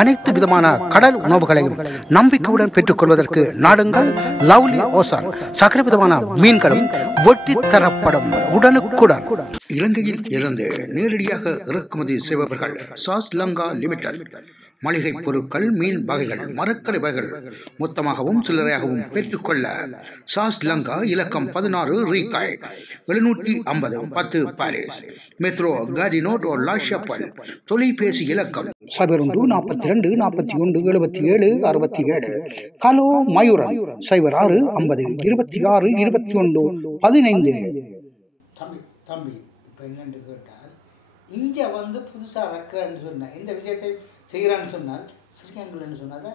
அனைத்து விதமான கடல் உணவுகளையும் நம்பிக்கையுடன் பெற்றுக்கொள்வதற்கு நாடுங்கள் லவ்லி ஓசான். சகல விதமான மீன்களும் வெட்டி தரப்படும் உடனுக்குடன். இலங்கையில் இருந்து நேரடியாக இறக்குமதி செய்பவர்கள் சாஸ் லங்கா லிமிடெட். மளிகை பொருட்கள், மீன் வகைகள், மரக்கறி வகைகள் மொத்தமாகவும் சில்லறையாகவும் பெற்றுக்கொள்ள சாஸ் லங்கா இலக்கம் 16 ரீகாய் 750 10 பாரிஸ் மெட்ரோ கார்டினோட் லா ஷப்பல். தொலைபேசி இலக்கம் 01 42 41 77 67. கலோ மயூரன் 06 50 26 21 15. தம்பி இப்போ என்னென்னு கேட்டால் இங்கே வந்து புதுசாக ரக்கிறேன்னு சொன்னேன், இந்த விஷயத்தை செய்கிறான்னு சொன்னால் ஸ்ரீகங்கள்னு சொன்னால்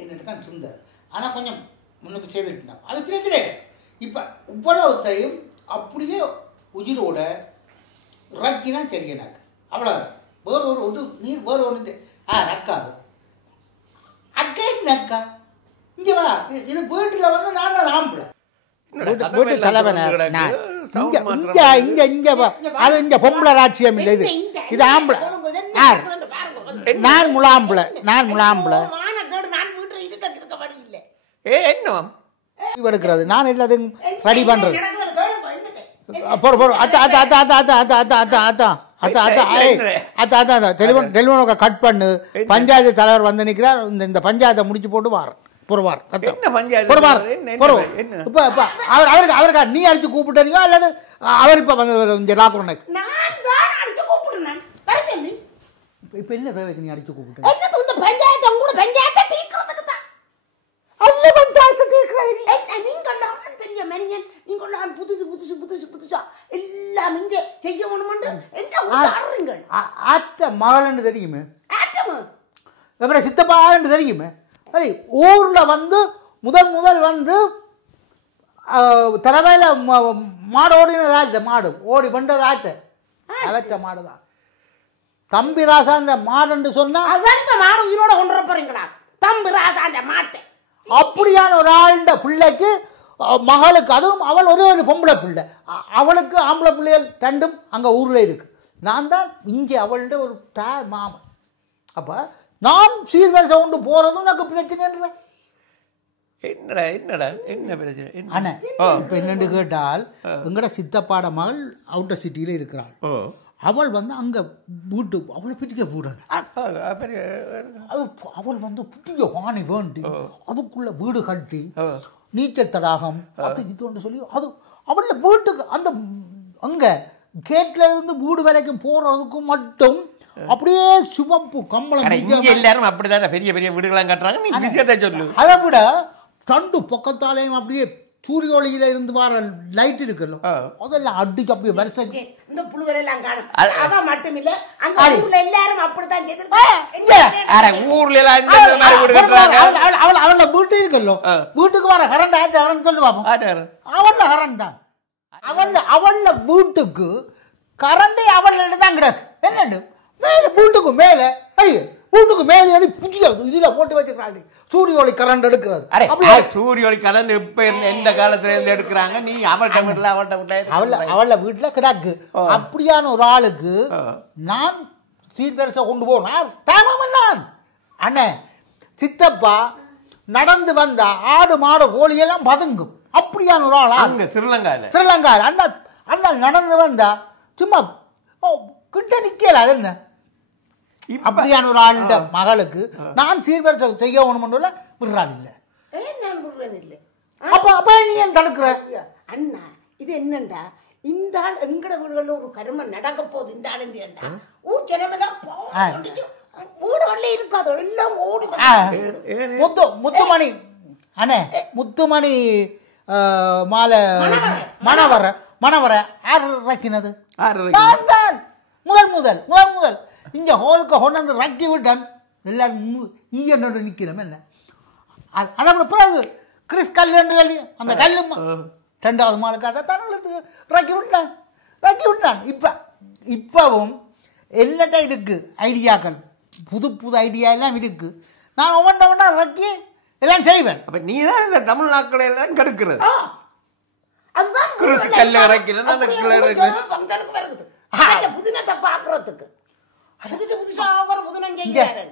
என்னட்டு தான் சுந்தர். ஆனால் கொஞ்சம் முன்னுக்கு செய்துட்டான், அது பிரச்சனை இல்லை. இப்போ இவ்வளவுத்தையும் அப்படியே உயிரோட ரக்கினா சரியனாக்கு அவ்வளோ வேறு ஒரு நீர் வேறு ஒன்று ரக்காது அக்கா என்ன அக்கா இங்கே வா. இது வீட்டில் வந்து நான் தான் ஆம்பளை வீட்டு தலைவனர். இங்க பொம்பளை ராட்சியம் இல்லை, இது இது ஆம்பளை. நான் முலாம்பளை, நான் முலாம்பளை எடுக்கிறது, நான் எல்லாத்தையும் ரெடி பண்றது. கட் பண்ணு. பஞ்சாயத்து தலைவர் வந்து நிற்கிறார், இந்த பஞ்சாயத்தை முடிச்சு போட்டு வாரேன். அவருக்கா நீ அடிச்சு கூப்பிட்டீங்க அல்லது அவர் இப்ப இப்ப என்ன தேவைக்கு நீ அடிச்சு கூப்பிட்டு மகள் தெரியுமே, சித்தப்பா தெரியுமே. ஊர்ல வந்து முதல் வந்து தலைமையில மாடு ஓடினதாச்சு, மாடு ஓடி பண்ணதாச்சு அவற்ற மாடுதான். தம்பி ராசாந்த மாடுன்னு சொன்னா மாடு உயிரோட கொண்டு போறீங்களா? தம்பி ராசாந்த மாட்டை அப்படியான ஒரு ஆளுண்ட பிள்ளைக்கு மகளுக்கு, அதுவும் அவள் ஒரே ஒரு பொம்பளை பிள்ளை, அவளுக்கு ஆம்பளை பிள்ளைகள் ரெண்டும் அங்க ஊர்ல இருக்கு. நான் தான் இங்கே அவள்கிட்ட ஒரு மாமன். அப்ப நான் சீர்வரிசை கொண்டு போறதும் எனக்கு பிரச்சனை. என்ன பிரச்சனை இப்ப என்னன்னு கேட்டால், எங்கட சித்தப்பாட மகள் அவுட்டர் சிட்டியில இருக்கிறாள். அவள் வந்து அங்க வீட்டு அவளை பிடிக்க வீடு, அவள் வந்து புதிய வாணி வேண்டி அதுக்குள்ள வீடு கட்டி நீச்சல் தடாகம் அது இது சொல்லி அது அவள வீட்டுக்கு அந்த அங்க கேட்ல இருந்து வீடு வரைக்கும் போறதுக்கு மட்டும் அப்படியே சிவப்பு கம்பளம். எல்லாரும் அப்படிதான் பெரிய பெரிய வீடுகளாம் கட்டுறாங்க. நீ விஷயத்தை சொல்லு. அதை விட தண்டு பக்கத்தாலையும் அப்படியே சூரிய ஒளியில இருந்து வர லைட் இருக்குல்ல, அதெல்லாம் அடிச்சு அப்படியே வருஷம் இந்த புழுவெல்லாம் காணும். அதான் மட்டும் இல்ல, அங்க ஊர்ல எல்லாரும் அப்படித்தான் அவள வீட்டு இருக்குல்ல, வீட்டுக்கு வர கரண்ட் ஆட்டு அவன் சொல்லுவாங்க. அவள கரண்ட் தான், அவள வீட்டுக்கு கரண்டே அவள் தான் கிடக்கு. என்னண்டு மேல வீட்டுக்கு மேல வீட்டுக்கு மேல புதிய இதுல போட்டு வச்சுக்கிறாங்க சூரிய ஒளி கரண்ட் எடுக்கிறது. சூரிய ஒளி கரண்ட் இப்ப எந்த காலத்துல இருந்து எடுக்கிறாங்க? நீ அவள வீட்டுல கிடக்கு. அப்படியான ஒரு ஆளுக்கு நான் சீர்வரிசை கொண்டு போனான் தான் அண்ணே. சித்தப்பா நடந்து வந்த ஆடு மாடு கோழியெல்லாம் பதுங்கும். அப்படியான ஒரு ஆள் ஸ்ரீலங்கால அந்த அந்த நடந்து வந்தா சும்மா கிட்ட நிக்கல. அது என்ன அப்படியான ஒரு ஆளுட மகளுக்கு நான் சீர்வரிசை செய்ய ஒண்ணுல விடுறாள் இல்ல. அப்ப அப்ப நீ ஏன் தடுக்கிற? அண்ணா இது என்னண்டா, இந்த ஆள் எங்கட வீடுகள்ல ஒரு கரும நடக்க போகுது. இந்த ஆளுண்டா ஊர் ஜனமெல்லாம் வீடுகள்ல இருக்காது, எல்லாம் ஓடி. முத்துமணி அண்ணே, முத்துமணி மாலை மணவர யார் ரக்கினது? முதல் இங்க ஹோலுக்கு கொண்டாந்து ரக்கி விட்டான். எல்லாரும் ஈயனோட நிக்கிறோம். என்ன அதோட பிறகு கிறிஸ் கல்லு அந்த கல்லு 2வது மாலுக்கு அதை தமிழத்துக்கு ரக்கி விட்டான். இப்பவும் என்னட்ட இருக்கு ஐடியாக்கள், புது ஐடியா எல்லாம் இருக்கு. நான் ஒவ்வொன்றா ரக்கி எல்லாம் செய்வேன். அப்ப நீ தான் இந்த தமிழ் நாட்களை எல்லாம் கெடுக்கிறது. அதுதான் கிறிஸ் கல்லு ரக்கினா அந்த புதினத்தை பாக்குறதுக்கு புதுசா புதினம் செய்யறாரு.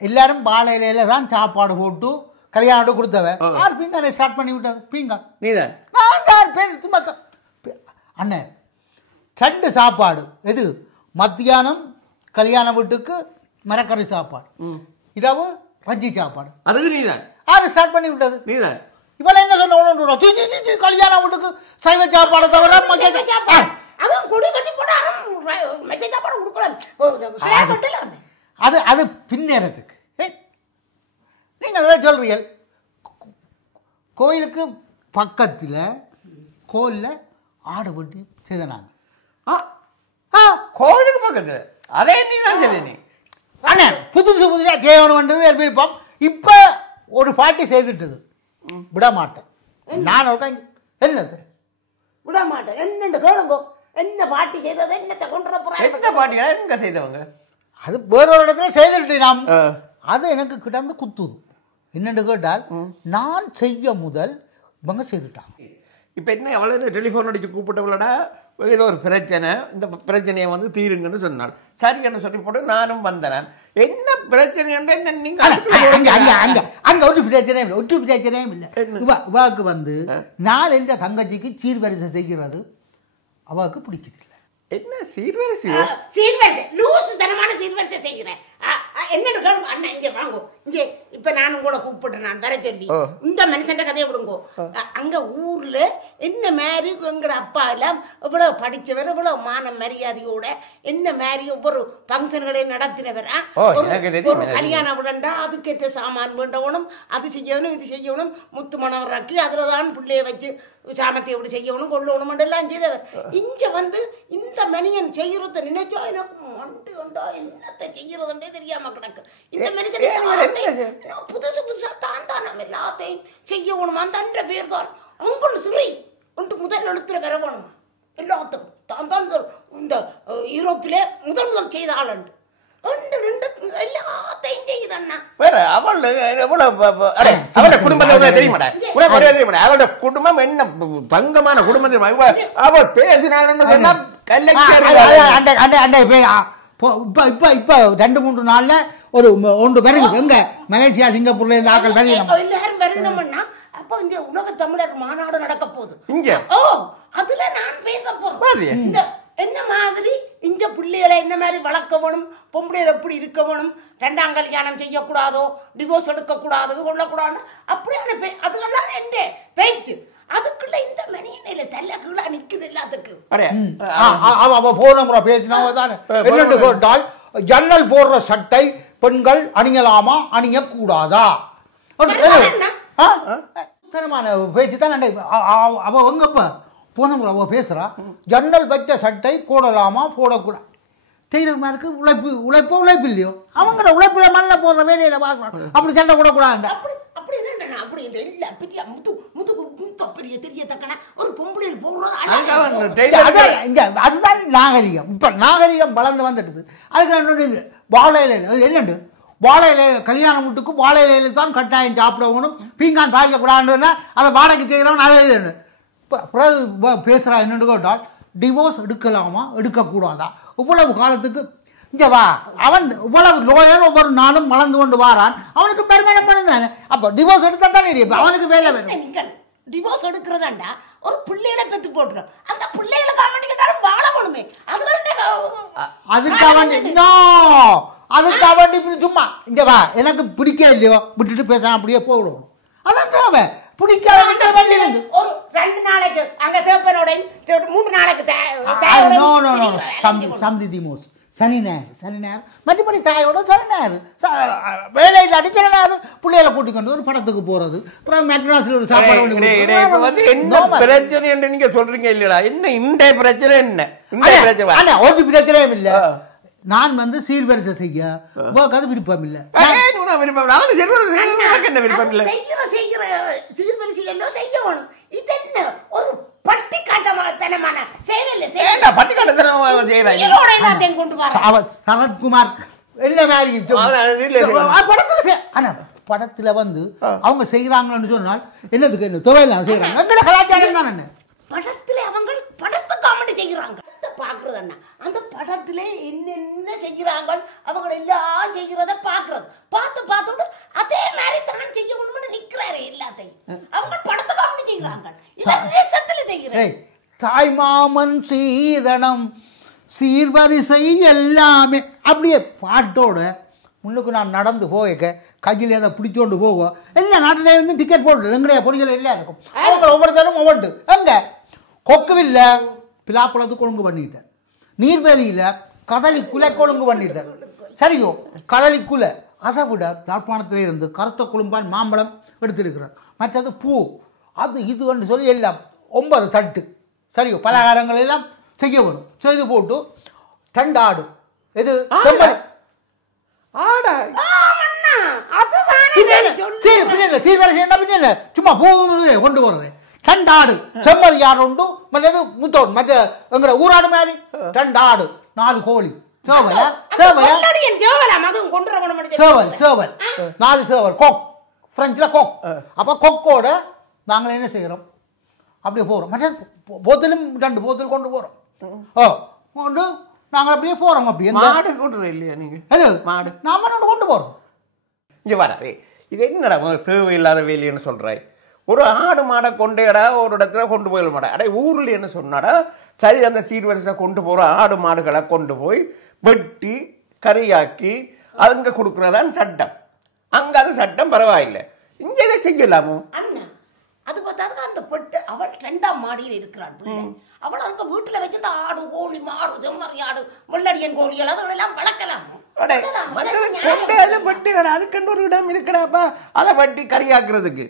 எல்லாரும் வாழை இலையில தான் சாப்பாடு போட்டு கல்யாணம் கொடுத்தவ யார் பீங்கானை ஸ்டார்ட் பண்ணி விட்டது பீங்கான் நீதான் நான் தான் பேர் சும்மா அண்ணன் 2 சாப்பாடு எது மத்தியானம் கல்யாண வீட்டுக்கு மரக்கறி சாப்பாடு இரவு ரஜ்ஜி சாப்பாடு அதுக்கு நீதான் யாரு ஸ்டார்ட் பண்ணி விட்டது நீதான் இவள என்ன சொன்ன கல்யாண வீட்டுக்கு சைவ சாப்பாடு தவிர அதுவும் கொடி கட்டி போட்டா மெச்ச சாப்பாடு கொடுக்கலாம் அது அது பின்னேறதுக்கு நீங்கள் சொல்றீங்க கோயிலுக்கு பக்கத்தில் கோயிலில் ஆடு வெட்டி செய்தனாங்க கோவிலுக்கு பக்கத்துல அதே நீதான் சொல்லி அண்ணே புதுசாக செய்யணும் வந்தது விருப்பம் இப்போ ஒரு பாட்டி செய்துட்டது விட மாட்டேன் நான் என்னது விட மாட்டேன் என்னண்டு கேளுங்கோ என்ன பாட்டி செய்தது என்னத்தை கொண்டு போறாங்க எந்த பாட்டியா எங்க செய்தவங்க அது வேறொரு இடத்துல செய்துட்டு நாம் அது எனக்கு கிட்ட குத்துது என்னென்னு கேட்டால் நான் செய்ய முதல் இவங்க செய்துட்டாங்க இப்போ என்ன எவ்வளோ டெலிஃபோன் அடிச்சு கூப்பிட்டவளடா ஏதோ ஒரு பிரச்சனை இந்த பிரச்சனையை வந்து தீருங்கன்னு சொன்னாள் சரி என்ன சொல்லி போட்டு நானும் வந்தேன் என்ன பிரச்சனை என்ன நீங்க அங்க ஒரு பிரச்சனையும் இல்லை இவாக்கு வந்து நான் எந்த தங்கச்சிக்கு சீர்வரிசை செய்கிறது அவாக்கு பிடிக்குது இல்லை என்ன சீர்வரிசை லூசு தனமான சீர்வரிசை செய்கிறேன் என்னன்னு கேளுங்க அண்ணா இங்க வாங்கோ இங்க இப்ப நானும் கூட கூப்பிட்டு நான் வர சொல்லி இந்த மனுஷன் கதையை விடுங்கோ அங்க ஊர்ல என்ன மாதிரி எங்கட அப்பா எல்லாம் இவ்வளவு படிச்சவர் இவ்வளவு மான மரியாதையோட என்ன மாதிரி ஒவ்வொரு பங்கன்களை நடத்தினவர் ஒரு கல்யாணம் விடண்டா அதுக்கேற்ற சாமான் வேண்டவனும் அது செய்யணும் இது செய்யணும் முத்து மணவராக்கி அதுலதான் பிள்ளைய வச்சு சாமத்தை எப்படி செய்யணும் கொள்ளணும் எல்லாம் செய்தவர் இங்க வந்து இந்த மனிதன் செய்யறத நினைச்சா எனக்கு மண்டு உண்டா என்னத்தை செய்யறதுன்றே தெரியாம கிடக்கு இந்த மனுஷன் புதுசு புதுசா தான் தான் நம்ம எல்லாத்தையும் செய்யணும் அந்த பேர் தான் உங்கள் சிறை ஒன்று முதல் எழுத்துல வர வேணுமா எல்லாத்துக்கும் தான் தான் இந்த யூரோப்பிலே முதல் செய்த ஆள் உண்டு எல்லாத்தையும் செய்யுதண்ணா அவளோட குடும்பத்தை தெரியுமாடா அவளோட குடும்பம் என்ன பங்கமான குடும்பம் அவள் பேசினாலும் இப்ப 2-3 நாள்ல ஒரு ஒன்று வருது எங்க மலேசியா சிங்கப்பூர்ல இருந்து ஆக்கள் எல்லாரும் வரணும்னா அப்ப இந்த உலக தமிழர் மாநாடு நடக்க போகுது இங்க அதுல நான் பேச போறேன் இந்த என்ன மாதிரி இந்த பிள்ளைகளை என்ன மாதிரி வளர்க்கணும் பொம்பளைகள் எப்படி இருக்கணும் 2ஆம் கல்யாணம் செய்யக்கூடாதோ டிவோர்ஸ் எடுக்கக்கூடாது கொள்ளக்கூடாது அப்படியான அதுக்கெல்லாம் எந்த பேச்சு அதுக்குள்ள இந்த மணியில தள்ள கீழா நிக்குது எல்லாத்துக்கும் போன முறை பேசினால் ஜன்னல் போடுற சட்டை பெண்கள் அணியலாமா அணியக்கூடாதா பேச்சு தான் அவ எங்கப்ப போன முறை அவ பேசுறா ஜன்னல் வச்ச சட்டை போடலாமா போடக்கூடாது செய்யறமாருக்கு உழைப்பு இல்லையோ அவங்கள உழைப்புல மண்ணில் போடுற வேலையில பார்க்கலாம் அப்படி சண்டை கூடக்கூடாது அப்படி என்ன அப்படி இந்த இல்ல பெரிய முத்து பெரிய தெரியத்தக்கன ஒரு பொம்பளையில் போடுறது அதுதான் நாகரிகம் இப்ப நாகரிகம் வளர்ந்து வந்துடுது அதுக்கு வாழை இலை என்னண்டு வாழை இலை கல்யாண வீட்டுக்கு வாழை இலையில தான் கட்டாயம் சாப்பிடணும் பீங்கான் பாய்க்கக்கூடாதுன்னா அதை வாடகை செய்கிறவன் அதை பிறகு பேசுறா என்னன்னு கேட்டால் டிவோர்ஸ் எடுக்கலாமா எடுக்கக்கூடாதா இவ்வளவு காலத்துக்கு இங்க வா அவன் இவ்வளவு லோயர் ஒவ்வொரு நாளும் வளர்ந்து கொண்டு வாரான் அவனுக்கு பெருமானம் பண்ணானே அப்ப டிவோர்ஸ் எடுத்தா தானே அவனுக்கு வேலை வேணும் டிவோர்ஸ் எடுக்கிறதாண்டா ஒரு பிள்ளைகளை பெத்து போட்டுரும் அந்த பிள்ளைகளுக்காக வேண்டி கேட்டாலும் வாழணுமே அதுக்காக வேண்டி சும்மா இங்க வா எனக்கு பிடிக்க இல்லையோ விட்டுட்டு பேச அப்படியே போகணும் அதான் தேவை பிடிக்காத ஒரு 2 நாளைக்கு அங்க தேப்பனோட 3 நாளைக்கு சந்தி திமோஸ் சனி நேரம் மற்றபடி தாயோட சனி நேரம் வேலையில் அடிக்கிற நேரம் பிள்ளைகளை கூட்டிக் கொண்டு ஒரு படத்துக்கு போறது அப்புறம் மெட்ராஸ்ல ஒரு சாப்பாடு என்ன பிரச்சனை என்று நீங்க சொல்றீங்க இல்லடா என்ன இந்த பிரச்சனை என்ன ஒரு பிரச்சனையும் இல்ல நான் வந்து சீர்வரிசை செய்ய அது விருப்பம் இல்ல செய்யணும் இது என்ன ஒரு பட்டிக்காட்டத்தனமான சரத்குமார் படத்துல வந்து அவங்க செய்யறாங்கன்னு சொன்னால் என்னதுக்கு என்ன தொழில் செய்யறாங்க கலாச்சாரம் தான் என்ன படத்துல அவங்க படத்தை காமெடி செய்யறாங்க பாக்குறது அண்ணா. அந்த படத்துல என்னென்ன செய்யறாங்க அவங்க எல்லாம் செய்யறத பாக்குறது பார்த்துட்டு அதே மாதிரி தான் செய்யணும்னு நிக்கிறாரு எல்லாத்தையும். அவங்க படத்துக்கு அவங்க செய்யறாங்க, இதத்துல செய்யறேன். தாய்மாமன் சீதனம் சீர்வரிசை எல்லாமே அப்படியே பாட்டோட முன்னுக்கு நான் நடந்து போய்க்க கையில் அதை பிடிச்சோண்டு போவோம். எல்லா நாட்டிலே வந்து டிக்கெட் போட்டு எங்கடைய பொடிகள் எல்லாம் இருக்கும். அவங்க ஒவ்வொருத்தரும் ஒவ்வொன்று எங்க கொக்குவில்ல பிலாப்பழத்துக்கு ஒழுங்கு பண்ணிட்டேன், நீர்வேலியில் கதலி குலை கொழுங்கு பண்ணிட்டேன். சரியோ கதலிக்குலை அதை விட யாழ்ப்பாணத்திலே இருந்து கருத்த குழும்பான் மாம்பழம் எடுத்திருக்கிறார். மற்றது பூ அது இதுன்னு சொல்லி எல்லாம் 9 தட்டு சரியோ பலகாரங்கள் எல்லாம் செய்ய வரும். செய்து போட்டு 2 ஆடு இது சும்மா பூ கொண்டு போறது 2 ஆடு செம்மறி ஆடு உண்டு, மற்றது முத்தோடு மற்ற எங்கிற ஊராடு மாதிரி 2 ஆடு 4 கோழி சேவல் 4 சேவல் கொக் பிரெஞ்சில் கொக். அப்போ கொக்கோட நாங்கள் என்ன செய்கிறோம் அப்படியே போகிறோம். மற்ற போத்தலும் 2 போத்தல் கொண்டு போகிறோம். கொண்டு நாங்கள் அப்படியே போகிறோம். அப்படியே மாடு கொண்டு இல்லையா நீங்கள்? மாடு நாம கொண்டு போகிறோம். இங்கே வர இது என்னடா தேவையில்லாத வேலைன்னு சொல்கிறாய். ஒரு ஆடு மாடை கொண்டேடா ஒரு இடத்துல கொண்டு போயிட மாட்டா. அடே ஊரில் என்ன சொன்னாடா சரி அந்த சீர்வரிசை கொண்டு போகிற ஆடு மாடுகளை கொண்டு போய் வெட்டி கறியாக்கி அங்கே கொடுக்குறதான் சட்டம். அங்கே அது சட்டம் பரவாயில்லை, இங்கே இதை செய்யலாமோ அண்ணா? அது பார்த்தாங்க அந்த பெட்டு அவள் 2ஆம் மாடியில் இருக்கிறாள். அவள் அங்க வீட்டுல வச்சிருந்த ஆடு கோழி மாடு செம்மறி ஆடு வெள்ளடியன் கோழிகள் அதெல்லாம் வளர்க்கலாம். அதுக்கு ஒரு இடம் இருக்கடாப்பா, அதை வட்டி கறியாக்குறதுக்கு.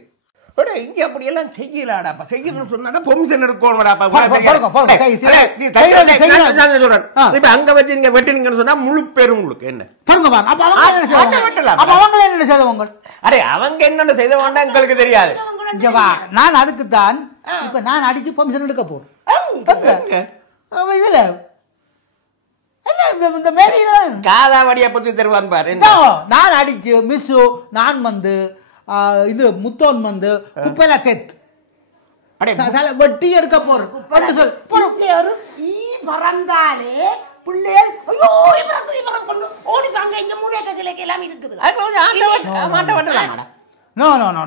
இங்க அப்படி எல்லாம் செய்யலாடாப்பா. செய்யணும்னு சொன்னா பெர்மிஷன் எடுக்கணும்டாப்பா. இப்ப அங்க வச்சு நீங்க வெட்டினீங்கன்னு சொன்னா முழு பேரும் உங்களுக்கு என்ன அடே அவங்க என்னென்ன செய்த வேண்டாம் எங்களுக்கு தெரியாது. நான் அதுக்குத்தான் இப்ப நான் அடிச்சு பெர்மிஷன் எடுக்க போறேன். காதாவடியா பத்தி தருவாங்க பாரு. நான் அடிச்சு மிஸ்ஸு நான் வந்து இது முத்தோன் வந்து குப்பையில தேத்து வெட்டி எடுக்க போறேன். பறந்தாலே பிள்ளைகள் ஐயோ கொண்டு ஓடிப்பாங்க. இங்க மூலிகைகளுக்கு எல்லாம் இருக்குது. மாட்டை வெட்டலாம்.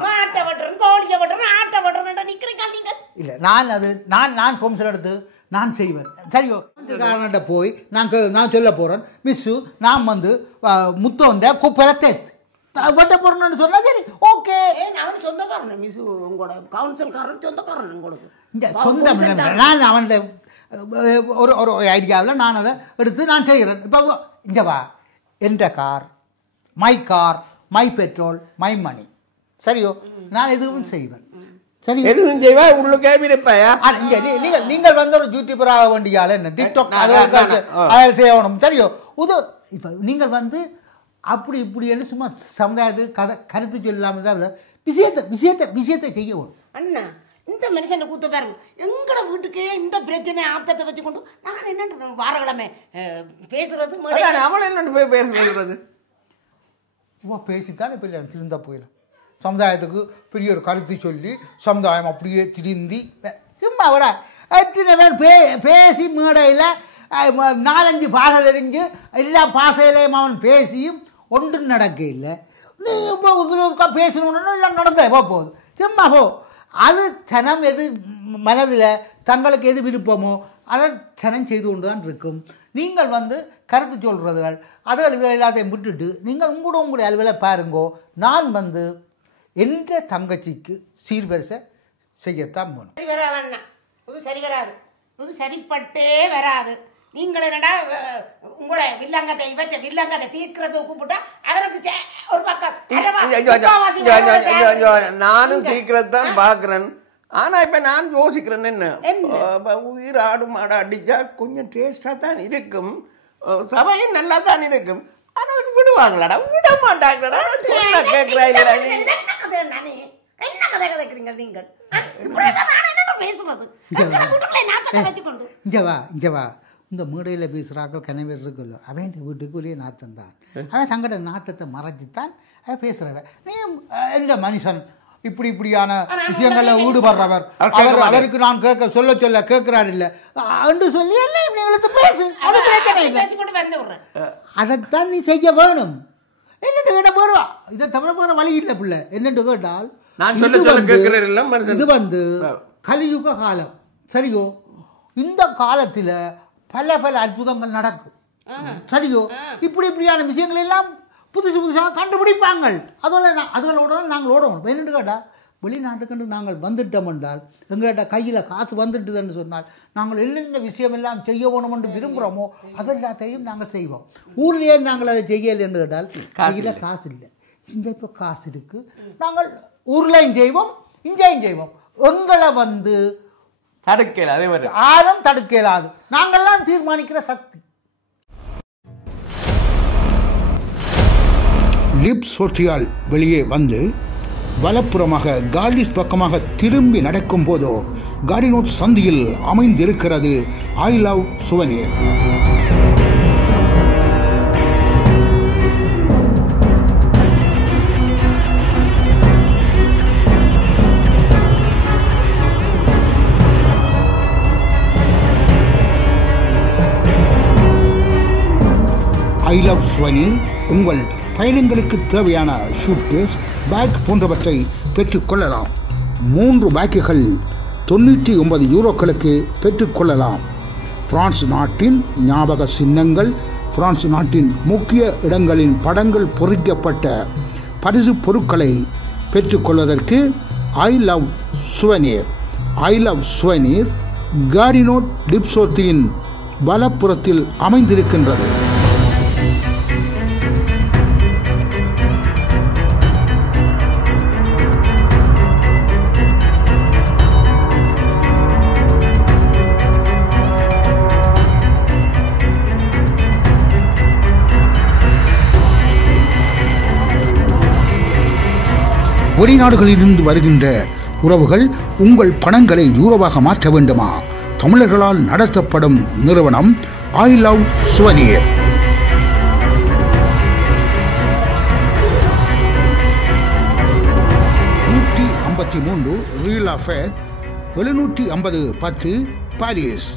மாட்டை வெட்டுறேன், கோழியை வெட்டுறேன், ஆட்டை வெட்டுறேன் நிக்கிறீங்க நீங்க. இல்ல நான் அது நான் பெர்மிஷன் எடுத்து நான் செய்வேன். சரியோ காரன்ட்ட போய் நான் சொல்ல போறேன் மிஸ்ஸு நான் வந்து முத்தோந்த குப்பையில தேத்து வெட்ட போறேன்னு சொன்னா சரி ஓகே. அவன் சொந்தக்காரன் மிஸ், உங்களோட கவுன்சில்காரன் சொந்தக்காரன் உங்களுக்கு. இந்த சொந்த நான் அவன் ஒரு ஒரு ஐடியாவில் நான் அதை எடுத்து நான் செய்கிறேன். இப்போ இங்கே வா, எந்த கார் மை பெட்ரோல் மை மணி சரியோ நான் எதுவும் செய்வேன். சரி எதுவும் செய்வா உள்ளுக்கே இருப்பையா. நீங்கள் வந்து ஒரு யூடியூபராக வேண்டியால என்ன டிக்டாக் அதை செய்யணும் சரியோ. இப்போ நீங்கள் வந்து அப்படி இப்படி என்று சும்மா சமுதாயத்துக்கு கருத்து சொல்லாமல் தான் விஷயத்தை செய்யணும். அண்ணா இந்த மனுஷனை கூத்த பாருங்க, எங்கட வீட்டுக்கு இந்த பிரச்சனை ஆத்தத்தை வச்சு கொண்டு நான் என்ன வாரக்கிழமை பேசுறது அவளை என்ன பேசுறது பேசித்தான் இப்போ இல்லை திருந்தா போயிடும். சமுதாயத்துக்கு பெரிய ஒரு கருத்து சொல்லி சமுதாயம் அப்படியே திருந்தி சும்மா விட எத்தனை பேர் பேசி மேடையில் 4-5 பாசை தெரிஞ்சு எல்லா பாசையிலையும் அவன் பேசியும் ஒன்றும் நடக்க இல்லை. நீ இப்போ பேசணுன்னு எல்லாம் நடந்த போகுது சும்மா போ. அது சனம் எது மனதில் தங்களுக்கு எது விருப்பமோ அதை சனம் செய்து கொண்டு தான் இருக்கும். நீங்கள் வந்து கருத்து சொல்கிறதுகள் அதுகள் இதுகள் எல்லாத்தையும் விட்டுட்டு நீங்கள் உங்களுடைய அலுவலை பாருங்கோ. நான் வந்து என்ற தங்கச்சிக்கு சீர்வரிசை செய்யத்தான் போகணும். சரி வராது, இது சரி வராது, இது சரிப்பட்டே வராது. நீங்கள் என்னடா உங்களோட வில்லங்கத்தை இவற்றை வில்லங்கத்தை தீர்க்கிறது கூப்பிட்டா அவருக்கு ஒரு பக்கம் நானும் தீர்க்கிறது தான் பாக்குறேன். ஆனா இப்ப நான் யோசிக்கிறேன் என்ன உயிர் ஆடு மாடு அடிச்சா கொஞ்சம் டேஸ்டா தான் இருக்கும், சபையும் நல்லா தான் இருக்கும். ஆனா அதுக்கு விடுவாங்களாடா, விட மாட்டாங்களாடா. என்ன கதை கதைக்கிறீங்க நீங்கள்? பேசுறது இங்க வா இந்த மேடையில் பேசுகிறாக்கள் கனவேர் இருக்குல்ல அவன் வீட்டுக்கு ஒரே நாத்தம் தான். அவன் தங்கட நாட்டத்தை மறைச்சித்தான் அவன் பேசுகிறவன். நீ எந்த மனுஷன் இப்படியான விஷயங்கள்ல ஈடுபடுறவர் அவருக்கு நான் சொல்ல கேட்கிறார் இல்ல என்று சொல்லி என்ன பேசு அது பிரச்சனை இல்லை. அதைத்தான் நீ செய்ய வேணும். என்னென்று கேட்ட போறா இதை தவிர போற வழி இல்லை பிள்ளை. என்னென்று கேட்டால் இது வந்து கலியுக காலம் சரியோ. இந்த காலத்துல பல அற்புதங்கள் நடக்கும் சரியோ. இப்படியான விஷயங்கள் எல்லாம் புதுசாக கண்டுபிடிப்பாங்க. அதோட நாங்கள் ஓடணும். என்னென்று கேட்டால் வெளிநாட்டுக்கு நாங்கள் வந்துட்டோம் என்றால் எங்கள்கிட்ட கையில் காசு வந்துட்டுதுன்னு சொன்னால் நாங்கள் என்னென்ன விஷயம் எல்லாம் செய்ய வேணும் என்று விரும்புகிறோமோ அதெல்லாத்தையும் நாங்கள் செய்வோம். ஊர்லேயே நாங்கள் அதை செய்யலை என்று கேட்டால் கையில் காசு இல்லை. இங்கே இப்போ காசு இருக்குது. நாங்கள் ஊர்லேயும் செய்வோம் இங்கேயும் செய்வோம். எங்களை வந்து தடுக்கல அதே மாதிரி யாரும் தடுக்கலாது. நாங்கள்லாம் தீர்மானிக்கிற சக்தி. லிப்சோர்ட்டியால் வெளியே வந்து வலப்புறமாக கார்டிஸ் பக்கமாக திரும்பி நடக்கும் போதோ காரினோட் சந்தியில் அமைந்திருக்கிறது ஐ லவ் சுவனீர். ஐ லவ் சுவனீர் உங்கள் பயணங்களுக்கு தேவையான ஷூட்கேஸ் பேக் போன்றவற்றை பெற்றுக்கொள்ளலாம். 3 பேக்குகள் 99 யூரோக்களுக்கு பெற்றுக்கொள்ளலாம். பிரான்ஸ் நாட்டின் ஞாபக சின்னங்கள், பிரான்ஸ் நாட்டின் முக்கிய இடங்களின் படங்கள் பொறிக்கப்பட்ட பரிசு பொருட்களை பெற்றுக்கொள்வதற்கு ஐ லவ் சுவனீர். ஐ லவ் சுவனீர் காரினோட் லிப்சோர்ட்டியின் வலப்புறத்தில் அமைந்திருக்கின்றது. வெளிநாடுகளிலிருந்து வருகின்ற உறவுகள் உங்கள் பணங்களை யூரோவாக மாற்ற வேண்டுமா? தமிழர்களால் நடத்தப்படும் நிறுவனம் ஐ லவ் சுவனீர். 153 ரூ லாஃபெட் 750 10 பாரிஸ்.